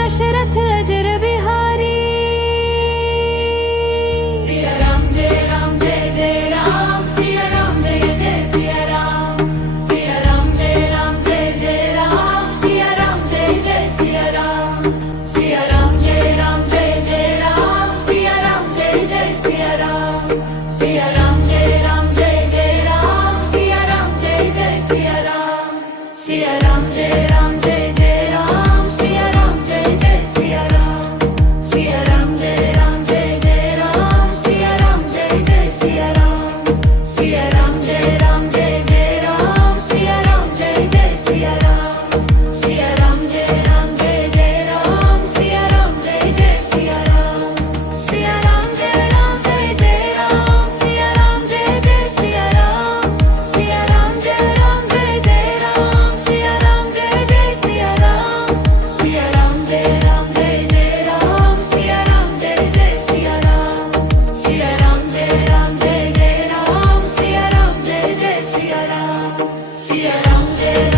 दशरथ अजर बिहारी। सिया राम जय जय राम, सिया राम जय जय सिया राम, सिया राम जय जय राम, सिया राम जय जय सिया राम, सिया राम जय जय राम, सिया राम जय जय सिया राम, सिया राम जय जय राम, सिया राम जय जय सिया राम, सिया राम जय जय राम, सिया राम जय जय सिया राम, सिया राम जय जय राम, सिया राम जय जय सिया राम, सिया राम जय जय राम, सिया राम जय जय सिया राम, सिया राम जय जय राम, सिया राम जय जय सिया राम, सिया राम जय जय राम, सिया राम जय जय सिया राम, सिया राम जय जय राम, सिया राम जय जय सिया राम, सिया राम जय जय राम, सिया राम जय जय सिया राम, सिया राम जय जय राम, सिया राम जय जय सिया राम, सिया राम जय जय राम, सिया राम जय जय सिया राम, सिया राम जय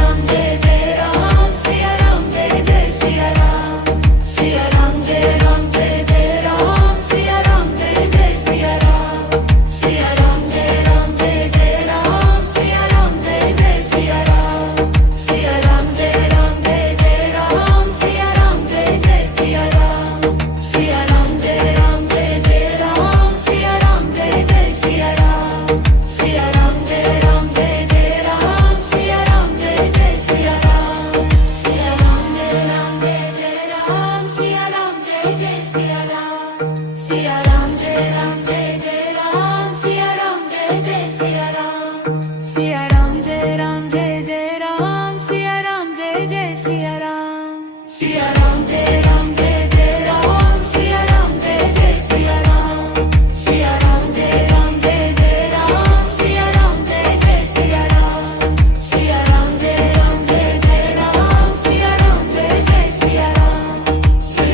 जय राम, सिया राम जय जय सिया राम, सिया राम जय जय राम, सिया राम जय जय सिया राम, सिया राम जय जय राम, सिया राम जय जय सिया राम, सिया राम जय जय राम, सिया राम जय जय सिया राम, सिया राम जय जय राम, सिया राम जय जय सिया राम, सिया राम जय जय राम, सिया राम जय जय सिया राम, सिया राम जय जय राम, सिया राम जय जय सिया राम, सिया राम जय जय राम, सिया राम जय जय सिया राम, सिया राम जय जय राम, सिया राम जय जय सिया राम, सिया राम जय जय राम, सिया राम जय जय सिया राम, सिया राम जय जय राम, सिया राम जय जय सिया राम, सिया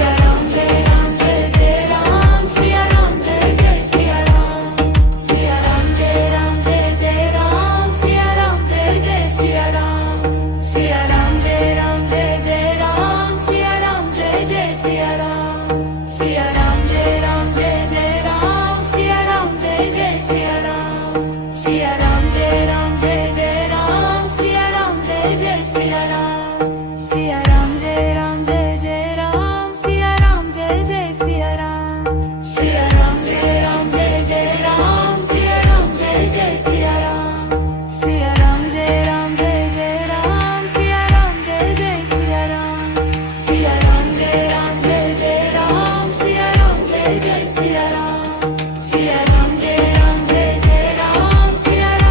राम जय जय राम, सिया राम जय जय सिया राम, सिया राम जय जय राम, सिया राम जय जय सिया राम, सिया राम जय जय राम, सिया राम जय जय सिया राम, सिया राम जय जय राम, सिया राम जय जय सिया राम, सिया राम जय जय राम, सिया राम जय जय सिया राम, सिया राम जय जय राम, सिया राम जय जय सिया राम, सिया राम जय जय राम, सिया राम जय जय सिया राम, सिया राम जय जय राम, सिया राम जय जय सिया राम, सिया राम जय जय राम, सिया राम जय जय सिया राम, सिया राम जय जय Ram, Siya Ram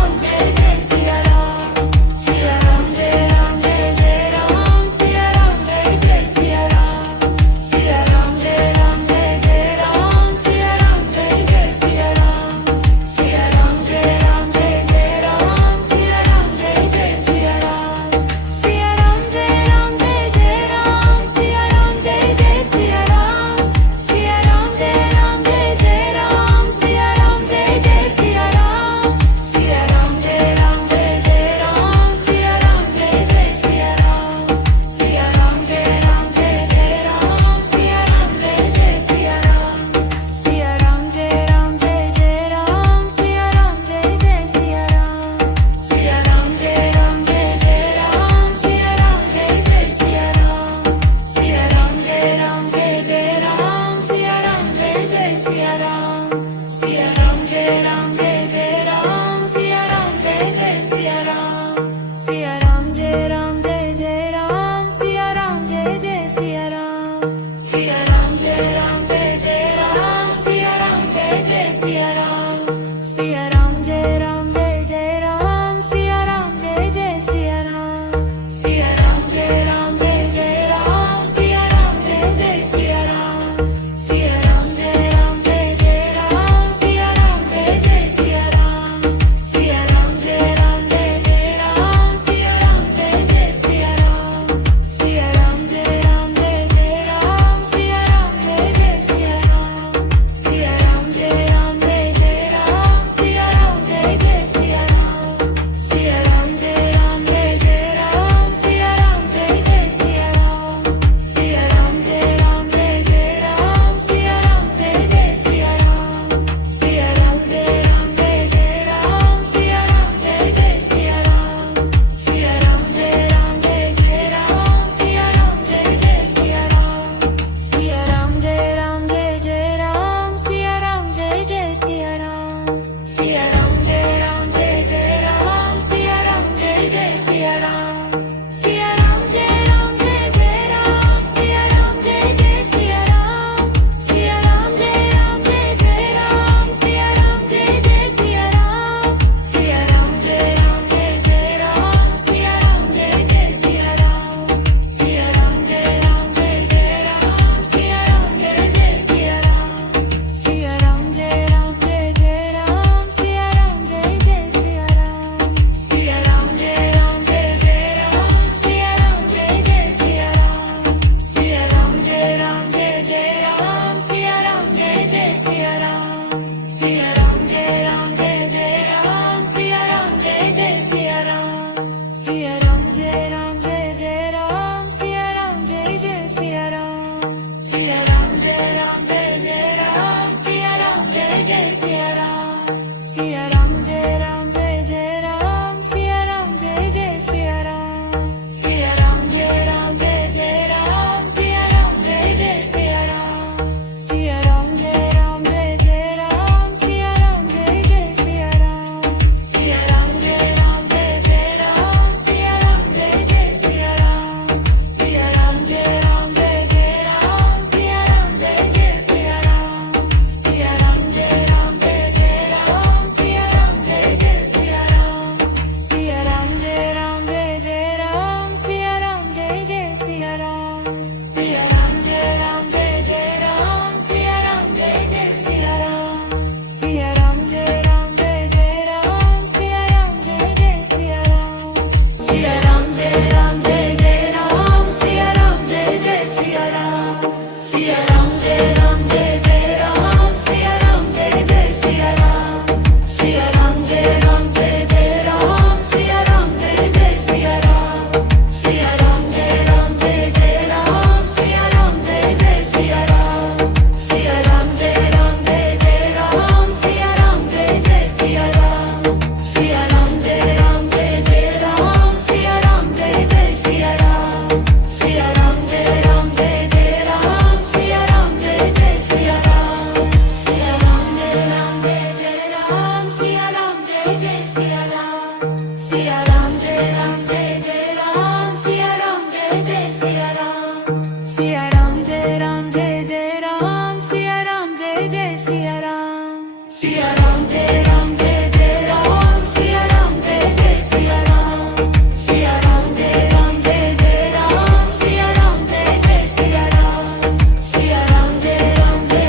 Siya Ram, Siya Ram, Jai Ram, Siya Ram, Jai Siya Ram, Siya Ram, Jai Ram, Jai Ram, Siya Ram, Jai Siya Ram, Siya Ram, Jai Ram, Jai Ram, Siya Ram, Jai Siya Ram, Siya Ram, Jai Ram, Jai Ram, Siya Ram, Jai Siya Ram, Siya Ram, Jai Ram, Jai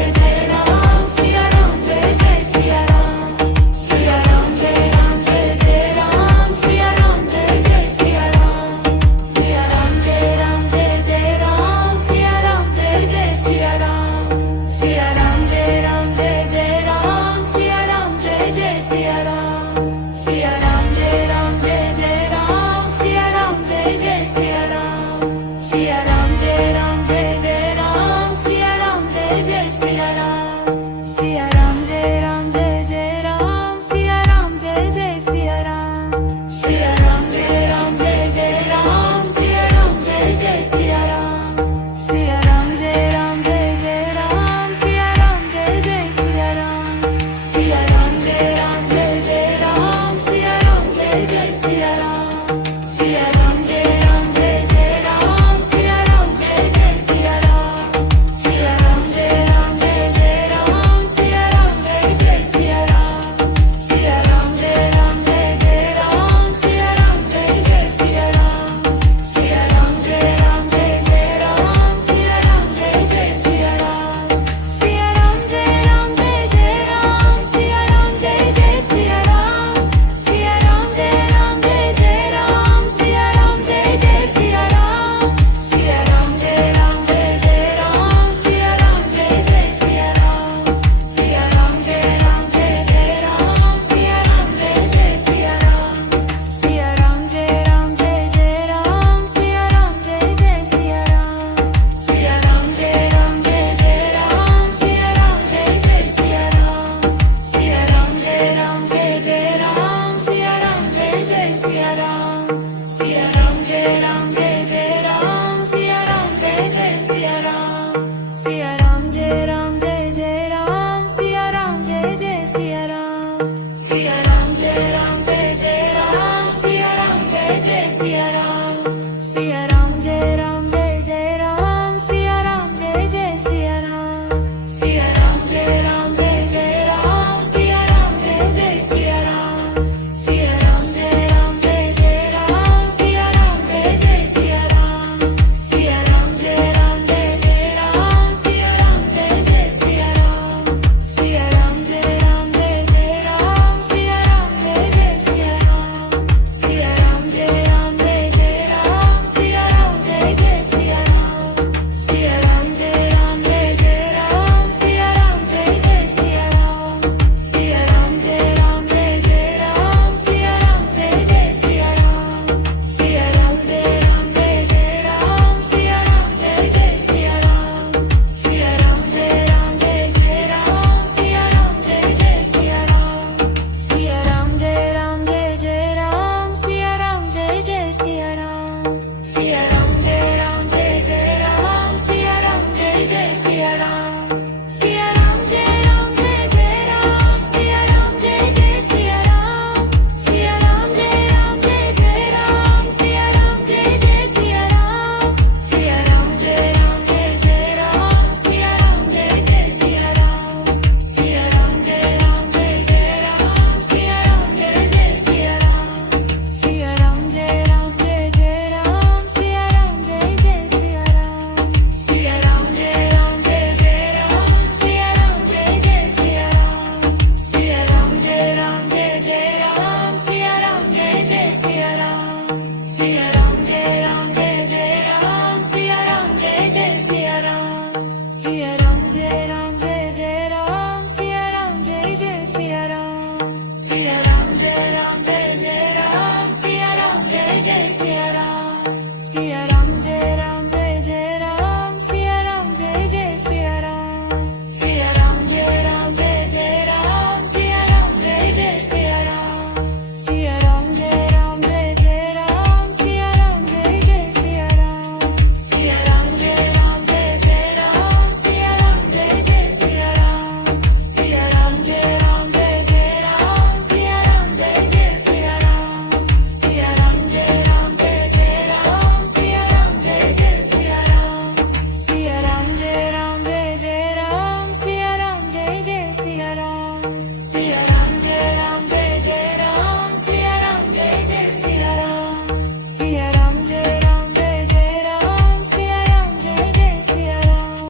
Ram, Siya Ram, Jai Siya Ram, Siya Ram, Jai Ram, Jai Ram, Siya Ram, Jai Siya Ram, Siya Ram, Jai Ram, Jai Ram, Siya Ram, Jai Siya Ram, Siya Ram, Jai Ram, Jai Ram, Siya Ram, Jai Siya Ram, Siya Ram.